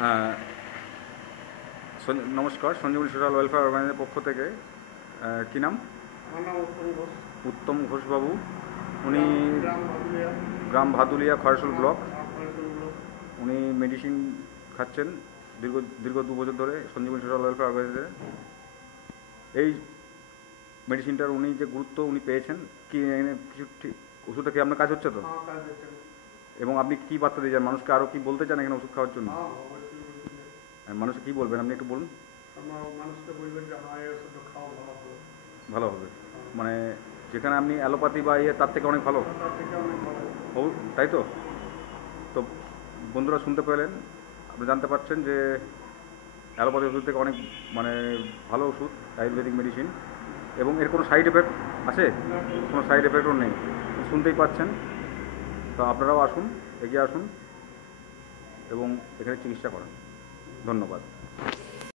হ্যাঁ, নমস্কার। Sanjeevani social welfare অর্গানাইজেশনের পক্ষ থেকে কী নাম? আমার নাম উত্তম ঘোষ। উত্তম ঘোষবাবু। উনি গ্রাম ভাদুলিয়া। গ্রাম ভাদুলিয়া, খয়রসোল ব্লক। খয়রসোল ব্লক। উনি মেডিসিন খাচ্ছেন দীর্ঘ দীর্ঘ 2 বছর ধরে সঞ্জীবনী সোশ্যাল ওয়েলফেয়ার অর্গানাইজেশনে। এই মেডিসিনটার উনি যে গুরুত্ব উনি পেয়েছেন, কি কিছু ঠিক ওষুধটা কি আপনার কাজ হচ্ছে তো? হ্যাঁ, কাজ হচ্ছে। এবং আপনি কী বার্তা দিয়ে যান মানুষকে, আরও কি বলতে চান এখানে ওষুধ খাওয়ার জন্য? হ্যাঁ, অবশ্যই বলছি। মানুষকে কী বলবেন আপনি একটু বলুন। আমরা মানুষকে বলবেন যে হ্যাঁ, এই ওষুধটা খাওয়া ভালো হবে। ভালো হবে মানে যেখানে আপনি অ্যালোপ্যাথি বা তার থেকে অনেক ভালো। তার থেকে অনেক ভালো। ও, তাই তো। তো বন্ধুরা শুনতে পেলেন, আপনি জানতে পারছেন যে অ্যালোপ্যাথি ওষুধ থেকে অনেক মানে ভালো ওষুধ আয়ুর্বেদিক মেডিসিন, এবং এর কোনো সাইড এফেক্ট আছে? কোনো সাইড এফেক্টও নেই, শুনতেই পাচ্ছেন। তো আপনারাও আসুন, এগিয়ে আসুন এবং এখানে চিকিৎসা করান। ধন্যবাদ।